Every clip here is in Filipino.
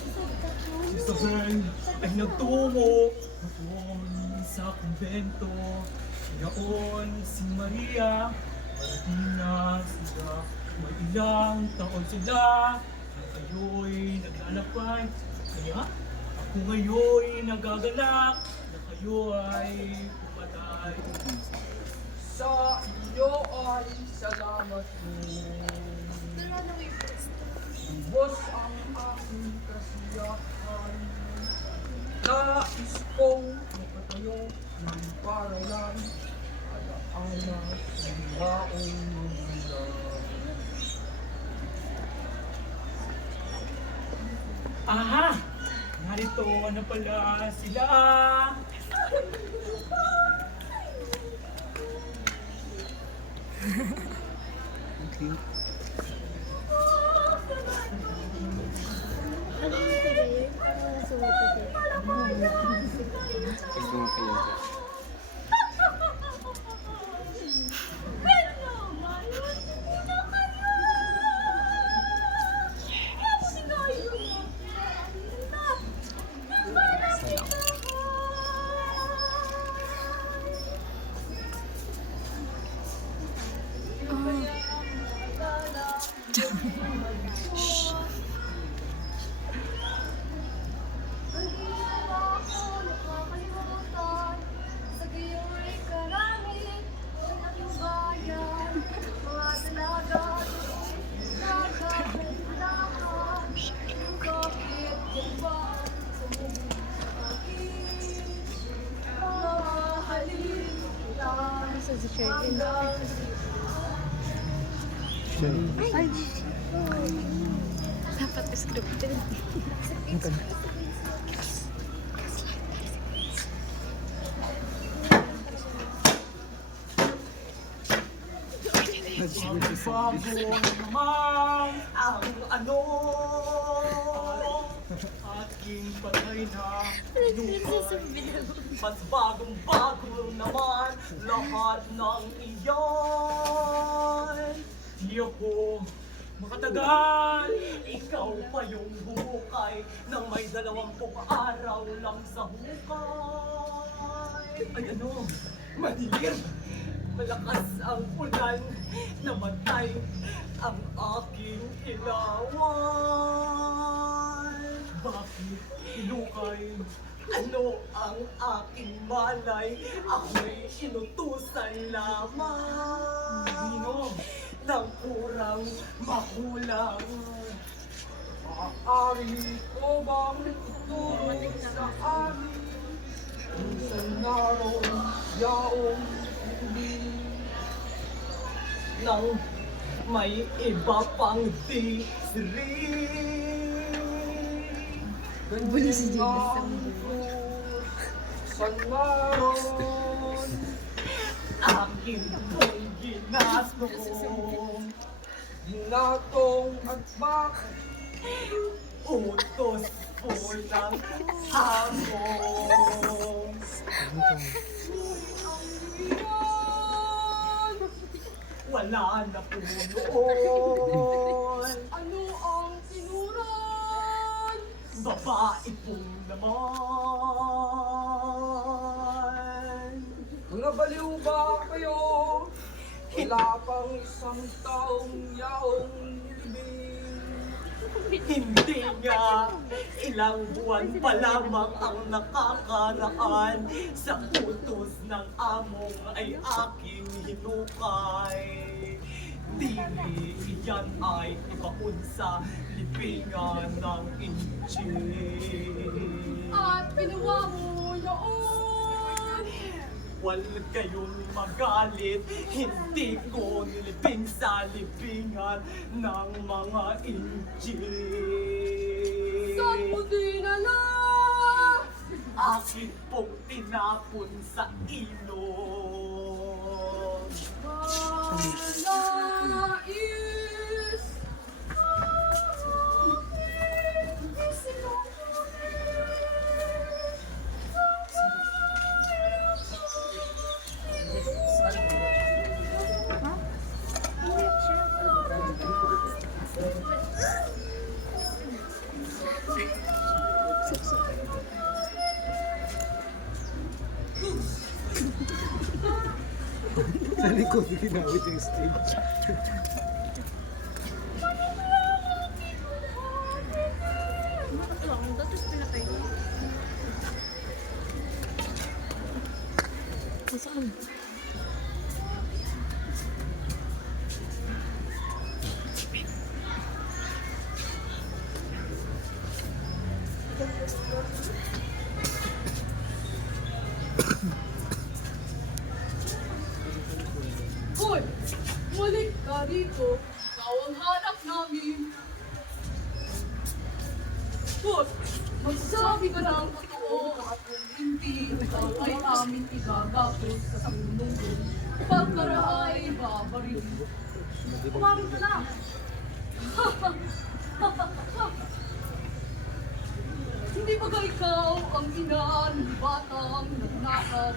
Si Isabel ay nagtungo noon sa kumbento. Ngayon si Maria, parating na sila. May ilang taon sila na kayo'y naglalakbay. Kaya ako ngayon nagagalak na kayo ay pumatay. Sa iyo ay salamat mo. Lubos ang aking kasiyahan. Nais kong makatayo ng paralan. Alaala sa baong magulang. Aha! Narito na pala sila! Okay. Ano yung tagay? Parang nasulat eh. Sige mga kayo. Sa si Sherlyn. Ay! Dapat scripted. Bago naman ang ano aking patay na lupa. Mas bagong-bago naman lahat ng iyon. Di ako makatagal, ikaw pa yung hukay nang may 20 araw lang sa hukay. Ay ano, madilim, malakas ang ulan, namatay ang aking ilawan. Bakit hinukay? Ano ang aking malay? Ako'y inutusan lamang ng kurang makulang. Maaari ko bang ituro sa amin sa naroon yaong hindi Nang may iba pang di siri. Buli si James sa sa naroon Aking pong ginastos. dinatong at bakit Utos po ng hamon. Wala na po noon. ano ang tinuran? Babae po naman. Mga baliw ba kayo? Wala pang isang taong yaong nilibing. Hindi nga, ilang buwan pa lamang ang nakakaraan. Sa utos ng among ay aking hinukay. Dili iyan ay ibaon sa libingan ng Injil. At ginawa mo yaon. Huwag kayong magalit, hindi ko nilibing sa libingan ng mga Injil. Saan mo dinala? Akin pong tinapon sa ilog. Nais Hindi siya. Sa likod, ginawit yung stage. Ang datos pinakay. Saan? Hoy! Mulik ka dito. Ikaw ang hanap namin. Hoy! Magsasabi ka ng totoo at kung hindi, ikaw ay amin igagapos sa punong doon. Pagkara ay babaril. Kumamit ka na! Hindi ba ikaw ang ina ng batang nagnakaw?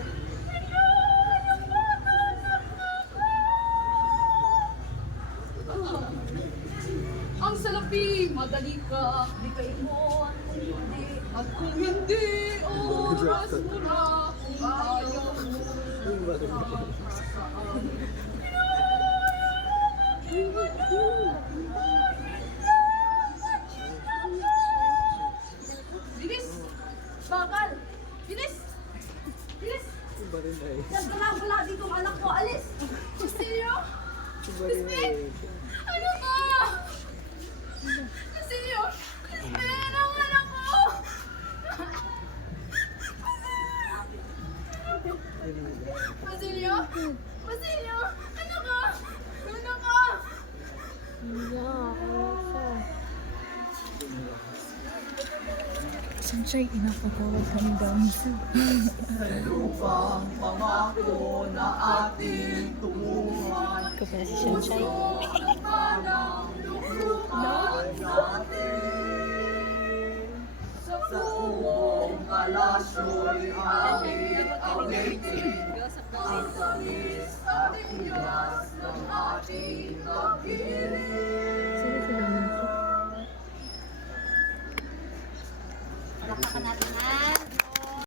Ang salapi, madali ka, di kayo mo at kung hindi. At kung hindi, oras mo na kung ayaw mo. Bilis! Bakal! Bilis! Bilis! Nagkala-gala dito ang anak ko, alis! Seryo? Crispin! Ano ba? Seryo? Crispin! Ang anak ko! Basilio? Basilio? Ano ka? Ano ka? Sunshine, inapagawag kami dance. Lupang pangako na ating tunguhan. Kapag si Sunshine. Sa buong palasyo'y aming awitin. Ang tamis at iyas ng ating pag-ibig.